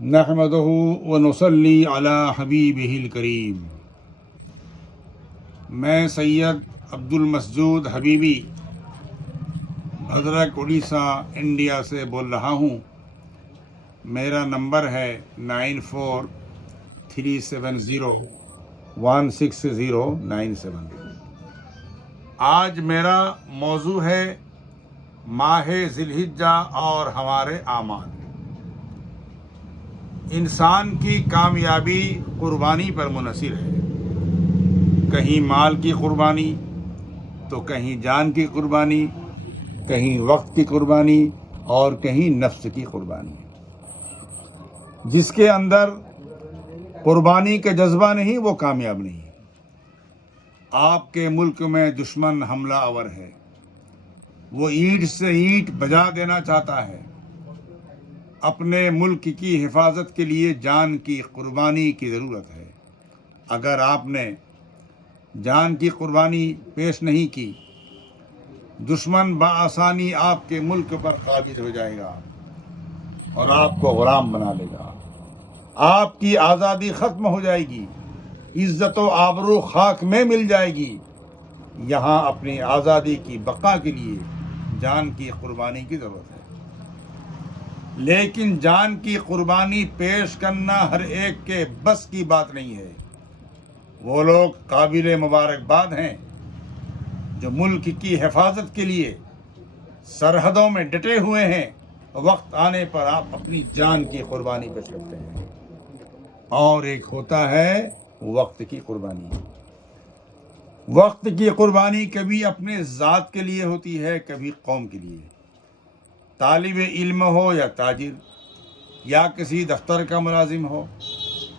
نحمده ونصلی علی حبیبہ الکریم۔ میں سید عبد المسجود حبیبی بھدرک اڑیسہ انڈیا سے بول رہا ہوں۔ میرا نمبر ہے 9437016097۔ آج میرا موضوع ہے ماہ ذی الحجہ اور ہمارے اعمال۔ انسان کی کامیابی قربانی پر منحصر ہے، کہیں مال کی قربانی تو کہیں جان کی قربانی، کہیں وقت کی قربانی اور کہیں نفس کی قربانی۔ جس کے اندر قربانی کا جذبہ نہیں وہ کامیاب نہیں۔ آپ کے ملک میں دشمن حملہ آور ہے، وہ اینٹ سے اینٹ بجا دینا چاہتا ہے۔ اپنے ملک کی حفاظت کے لیے جان کی قربانی کی ضرورت ہے۔ اگر آپ نے جان کی قربانی پیش نہیں کی، دشمن بآسانی آپ کے ملک پر قابض ہو جائے گا اور آپ کو غلام بنا لے گا۔ آپ کی آزادی ختم ہو جائے گی، عزت و آبرو خاک میں مل جائے گی۔ یہاں اپنی آزادی کی بقا کے لیے جان کی قربانی کی ضرورت ہے، لیکن جان کی قربانی پیش کرنا ہر ایک کے بس کی بات نہیں ہے۔ وہ لوگ قابل مبارکباد ہیں جو ملک کی حفاظت کے لیے سرحدوں میں ڈٹے ہوئے ہیں۔ وقت آنے پر آپ اپنی جان کی قربانی پیش کرتے ہیں۔ اور ایک ہوتا ہے وقت کی قربانی۔ وقت کی قربانی کبھی اپنے ذات کے لیے ہوتی ہے، کبھی قوم کے لیے۔ طالب علم ہو یا تاجر یا کسی دفتر کا ملازم ہو،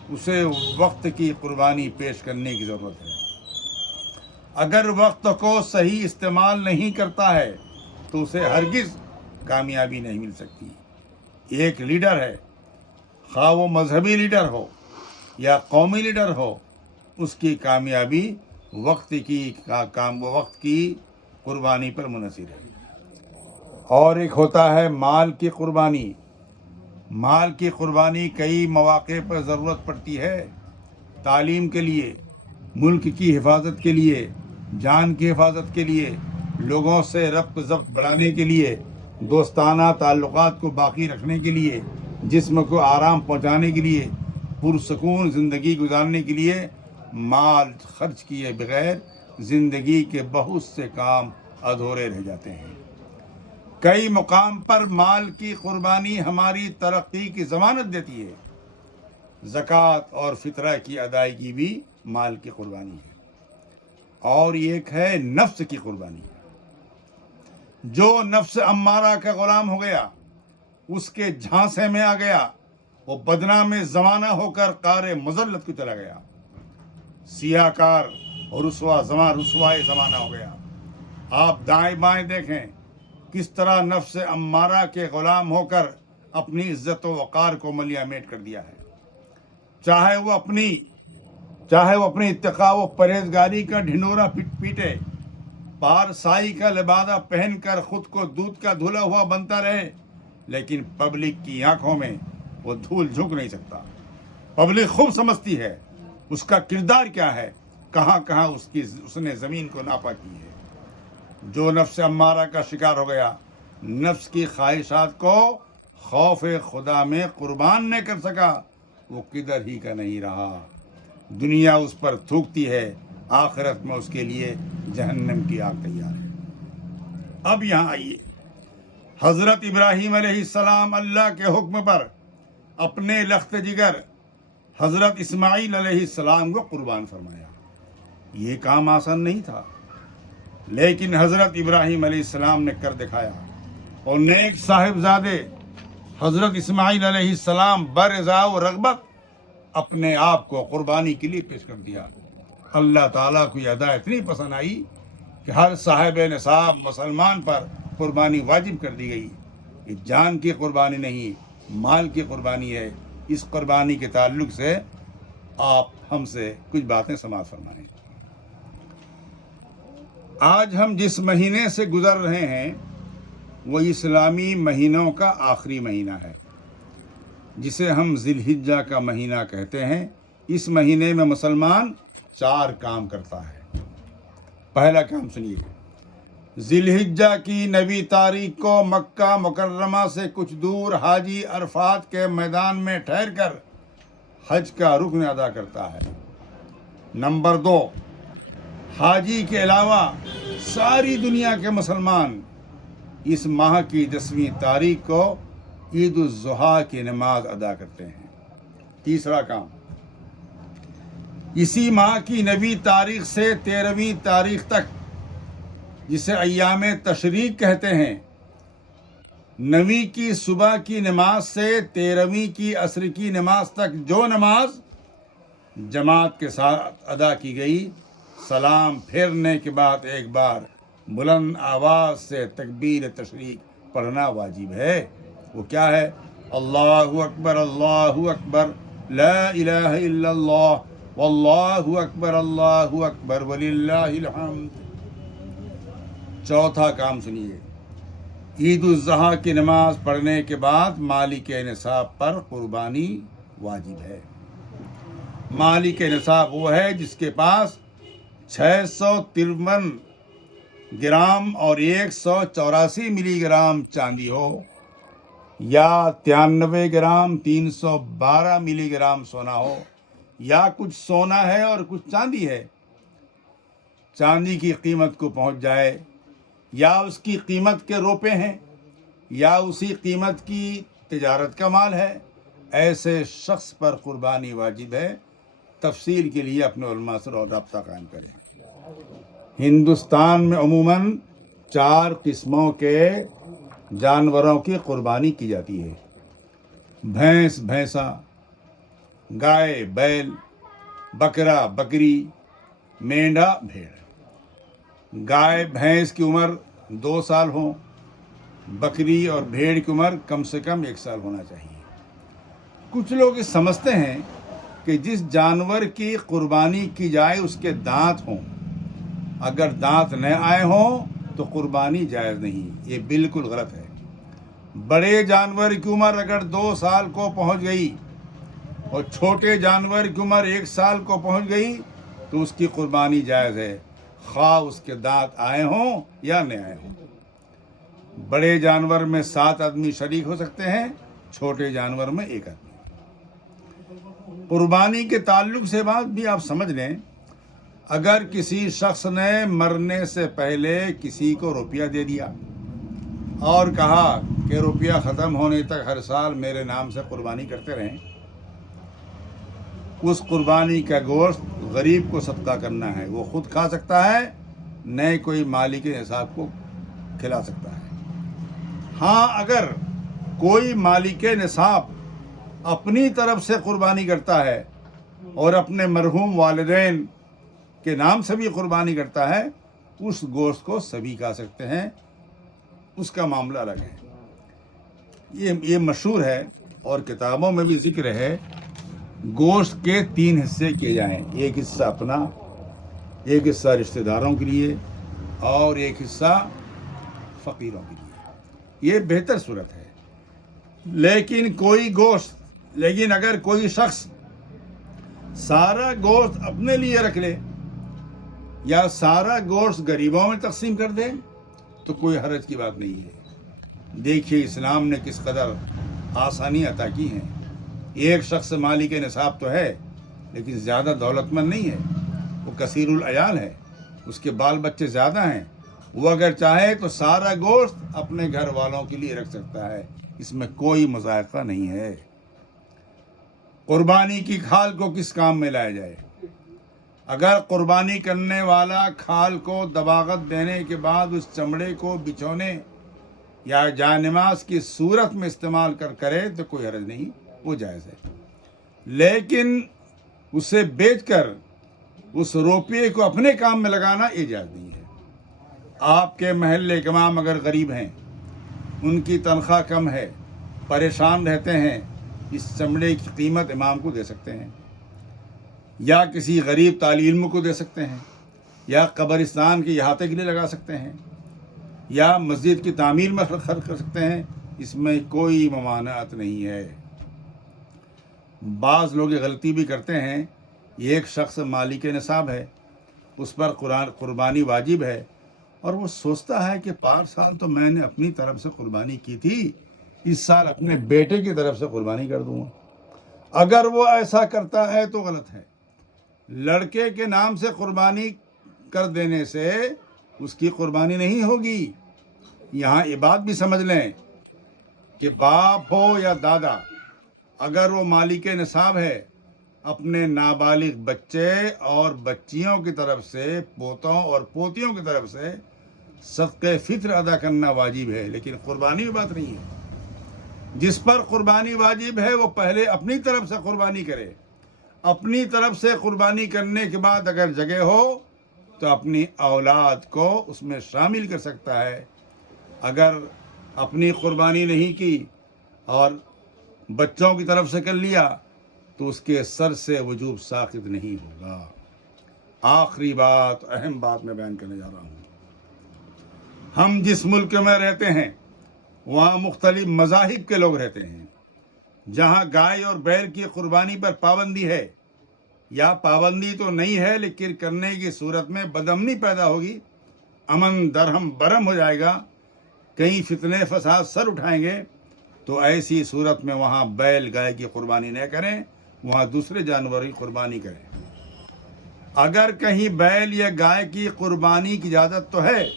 اسے وقت کی قربانی پیش کرنے کی ضرورت ہے۔ اگر وقت کو صحیح استعمال نہیں کرتا ہے تو اسے ہرگز کامیابی نہیں مل سکتی۔ ایک لیڈر ہے، خواہ وہ مذہبی لیڈر ہو یا قومی لیڈر ہو، اس کی کامیابی وقت کی قربانی پر منحصر ہے۔ اور ایک ہوتا ہے مال کی قربانی۔ مال کی قربانی کئی مواقع پر ضرورت پڑتی ہے، تعلیم کے لیے، ملک کی حفاظت کے لیے، جان کی حفاظت کے لیے، لوگوں سے ربط ضبط بڑھانے کے لیے، دوستانہ تعلقات کو باقی رکھنے کے لیے، جسم کو آرام پہنچانے کے لیے، پرسکون زندگی گزارنے کے لیے۔ مال خرچ کیے بغیر زندگی کے بہت سے کام ادھورے رہ جاتے ہیں۔ کئی مقام پر مال کی قربانی ہماری ترقی کی ضمانت دیتی ہے۔ زکوٰۃ اور فطرہ کی ادائیگی بھی مال کی قربانی ہے۔ اور ایک ہے نفس کی قربانی۔ جو نفس امارہ کا غلام ہو گیا، اس کے جھانسے میں آ گیا، وہ بدنام زمانہ ہو کر قار مذلت کو چلا گیا، سیاہ کار اور رسوائے زمانہ ہو گیا۔ آپ دائیں بائیں دیکھیں کس طرح نفس امارہ کے غلام ہو کر اپنی عزت و وقار کو ملیہ میٹ کر دیا ہے۔ چاہے وہ اپنی اتقاء و پرہیزگاری کا ڈھنڈورا پیٹے، پارسائی کا لبادہ پہن کر خود کو دودھ کا دھلا ہوا بنتا رہے، لیکن پبلک کی آنکھوں میں وہ دھول جھک نہیں سکتا۔ پبلک خوب سمجھتی ہے اس کا کردار کیا ہے، کہاں کہاں اس نے زمین کو ناپا کی ہے۔ جو نفس امارہ کا شکار ہو گیا، نفس کی خواہشات کو خوف خدا میں قربان نہ کر سکا، وہ کدھر ہی کا نہیں رہا۔ دنیا اس پر تھوکتی ہے، آخرت میں اس کے لیے جہنم کی آگ تیار ہے۔ اب یہاں آئیے، حضرت ابراہیم علیہ السلام اللہ کے حکم پر اپنے لخت جگر حضرت اسماعیل علیہ السلام کو قربان فرمایا۔ یہ کام آسان نہیں تھا، لیکن حضرت ابراہیم علیہ السلام نے کر دکھایا، اور نیک صاحبزادے حضرت اسماعیل علیہ السلام برضا و رغبت اپنے آپ کو قربانی کے لیے پیش کر دیا۔ اللہ تعالیٰ کو یہ ادا اتنی پسند آئی کہ ہر صاحب نصاب مسلمان پر قربانی واجب کر دی گئی۔ یہ جان کی قربانی نہیں، مال کی قربانی ہے۔ اس قربانی کے تعلق سے آپ ہم سے کچھ باتیں سماعت فرمائیں۔ آج ہم جس مہینے سے گزر رہے ہیں وہ اسلامی مہینوں کا آخری مہینہ ہے۔ جسے ہم ذی الحجہ کا مہینہ کہتے ہیں، اس مہینے میں مسلمان 4 کام کرتا ہے۔ پہلا کام سنیے، ذی الحجہ کی 9 تاریخ کو مکہ مکرمہ سے کچھ دور حاجی عرفات کے میدان میں ٹھہر کر حج کا رکن ادا کرتا ہے۔ نمبر 2، حاجی کے علاوہ ساری دنیا کے مسلمان اس ماہ کی 10ویں تاریخ کو عید الاضحیٰ کی نماز ادا کرتے ہیں۔ تیسرا کام، اسی ماہ کی 9ویں تاریخ سے 13ویں تاریخ تک، جسے ایام تشریق کہتے ہیں، 9ویں کی صبح کی نماز سے 13ویں کی عصر کی نماز تک جو نماز جماعت کے ساتھ ادا کی گئی، سلام پھیرنے کے بعد ایک بار بلند آواز سے تکبیر تشریق پڑھنا واجب ہے۔ وہ کیا ہے؟ اللہ اکبر لا الہ الا اللہ واللہ اکبر وللہ الحمد۔ چوتھا کام سنیے، عید الاضحیٰ کی نماز پڑھنے کے بعد مالک نصاب پر قربانی واجب ہے۔ مالک نصاب وہ ہے جس کے پاس 653 گرام اور 184 ملی گرام چاندی ہو، یا 93 گرام 312 ملی گرام سونا ہو، یا کچھ سونا ہے اور کچھ چاندی ہے، چاندی کی قیمت کو پہنچ جائے، یا اس کی قیمت کے روپے ہیں، یا اسی قیمت کی تجارت کا مال ہے، ایسے شخص پر قربانی واجب ہے۔ تفصیل کے لیے اپنے علماء سے رابطہ قائم کریں۔ ہندوستان میں عموماً 4 قسموں کے جانوروں کی قربانی کی جاتی ہے: بھینس بھینسا، گائے بیل، بکرا بکری، مینڈھا بھیڑ۔ گائے بھینس کی عمر 2 سال ہو، بکری اور بھیڑ کی عمر کم سے کم 1 سال ہونا چاہیے۔ کچھ لوگ یہ سمجھتے ہیں کہ جس جانور کی قربانی کی جائے اس کے دانت ہوں، اگر دانت نہ آئے ہوں تو قربانی جائز نہیں۔ یہ بالکل غلط ہے۔ بڑے جانور کی عمر اگر 2 سال کو پہنچ گئی اور چھوٹے جانور کی عمر 1 سال کو پہنچ گئی تو اس کی قربانی جائز ہے، خواہ اس کے دانت آئے ہوں یا نہ آئے ہوں۔ بڑے جانور میں 7 آدمی شریک ہو سکتے ہیں، چھوٹے جانور میں 1 آدمی۔ قربانی کے تعلق سے بات بھی آپ سمجھ لیں، اگر کسی شخص نے مرنے سے پہلے کسی کو روپیہ دے دیا اور کہا کہ روپیہ ختم ہونے تک ہر سال میرے نام سے قربانی کرتے رہیں، اس قربانی کا گوشت غریب کو صدقہ کرنا ہے۔ وہ خود کھا سکتا ہے، نہ کوئی مالک نصاب کو کھلا سکتا ہے۔ ہاں، اگر کوئی مالک نصاب اپنی طرف سے قربانی کرتا ہے اور اپنے مرحوم والدین کے نام سے بھی قربانی کرتا ہے، اس گوشت کو سبھی کھا سکتے ہیں، اس کا معاملہ الگ ہے۔ یہ مشہور ہے اور کتابوں میں بھی ذکر ہے، گوشت کے 3 حصے کیے جائیں، ایک حصہ اپنا، ایک حصہ رشتہ داروں کے لیے اور ایک حصہ فقیروں کے لیے۔ یہ بہتر صورت ہے۔ لیکن اگر کوئی شخص سارا گوشت اپنے لیے رکھ لے یا سارا گوشت غریبوں میں تقسیم کر دے تو کوئی حرج کی بات نہیں ہے۔ دیکھیے اسلام نے کس قدر آسانی عطا کی ہیں۔ ایک شخص مالک نصاب تو ہے لیکن زیادہ دولت مند نہیں ہے، وہ کثیر العیال ہے، اس کے بال بچے زیادہ ہیں، وہ اگر چاہے تو سارا گوشت اپنے گھر والوں کے لیے رکھ سکتا ہے، اس میں کوئی مذائقہ نہیں ہے۔ قربانی کی کھال کو کس کام میں لایا جائے؟ اگر قربانی کرنے والا کھال کو دباغت دینے کے بعد اس چمڑے کو بچھونے یا جائے نماز کی صورت میں استعمال کرے تو کوئی حرج نہیں، وہ جائز ہے۔ لیکن اسے بیچ کر اس روپیے کو اپنے کام میں لگانا یہ جائز نہیں ہے۔ آپ کے محلے کے امام اگر غریب ہیں، ان کی تنخواہ کم ہے، پریشان رہتے ہیں، اس چمڑے کی قیمت امام کو دے سکتے ہیں، یا کسی غریب طالب علم کو دے سکتے ہیں، یا قبرستان کے احاطے کے لیے لگا سکتے ہیں، یا مسجد کی تعمیر میں خرچ کر سکتے ہیں، اس میں کوئی ممانعت نہیں ہے۔ بعض لوگ یہ غلطی بھی کرتے ہیں، ایک شخص مالک نصاب ہے، اس پر قربانی واجب ہے، اور وہ سوچتا ہے کہ 5 سال تو میں نے اپنی طرف سے قربانی کی تھی، اس سال اپنے بیٹے کی طرف سے قربانی کر دوں گا۔ اگر وہ ایسا کرتا ہے تو غلط ہے۔ لڑکے کے نام سے قربانی کر دینے سے اس کی قربانی نہیں ہوگی۔ یہاں یہ بات بھی سمجھ لیں کہ باپ ہو یا دادا، اگر وہ مالک نصاب ہے، اپنے نابالغ بچے اور بچیوں کی طرف سے، پوتوں اور پوتیوں کی طرف سے صدقہ فطر ادا کرنا واجب ہے، لیکن قربانی کی بات نہیں ہے۔ جس پر قربانی واجب ہے وہ پہلے اپنی طرف سے قربانی کرے، اپنی طرف سے قربانی کرنے کے بعد اگر جگہ ہو تو اپنی اولاد کو اس میں شامل کر سکتا ہے۔ اگر اپنی قربانی نہیں کی اور بچوں کی طرف سے کر لیا تو اس کے سر سے وجوب ساقط نہیں ہوگا۔ آخری بات، اہم بات میں بیان کرنے جا رہا ہوں۔ ہم جس ملک میں رہتے ہیں وہاں مختلف مذاہب کے لوگ رہتے ہیں۔ جہاں گائے اور بیل کی قربانی پر پابندی ہے، یا پابندی تو نہیں ہے لیکن کرنے کی صورت میں بدامنی پیدا ہوگی، امن درہم برہم ہو جائے گا، کئی فتنے فساد سر اٹھائیں گے، تو ایسی صورت میں وہاں بیل گائے کی قربانی نہ کریں، وہاں دوسرے جانور کی قربانی کریں۔ اگر کہیں بیل یا گائے کی قربانی کی اجازت تو ہے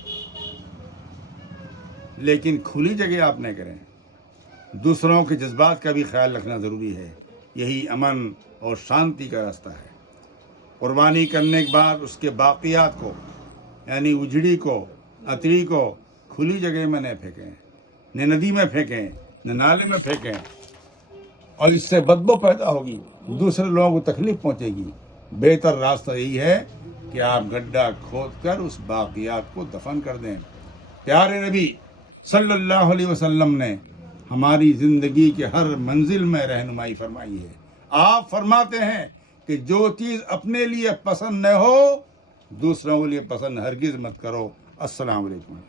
لیکن کھلی جگہ آپ نہ کریں۔ دوسروں کے جذبات کا بھی خیال رکھنا ضروری ہے، یہی امن اور شانتی کا راستہ ہے۔ قربانی کرنے کے بعد اس کے باقیات کو، یعنی اجڑی کو، اتری کو کھلی جگہ میں نہ پھینکیں، نہ ندی میں پھینکیں، نہ نالے میں پھینکیں، اور اس سے بدبو پیدا ہوگی، دوسرے لوگوں کو تکلیف پہنچے گی۔ بہتر راستہ یہی ہے کہ آپ گڈھا کھود کر اس باقیات کو دفن کر دیں۔ پیارے نبی صلی اللہ علیہ وسلم نے ہماری زندگی کے ہر منزل میں رہنمائی فرمائی ہے۔ آپ فرماتے ہیں کہ جو چیز اپنے لیے پسند نہ ہو دوسروں کے لیے پسند ہرگز مت کرو۔ السلام علیکم۔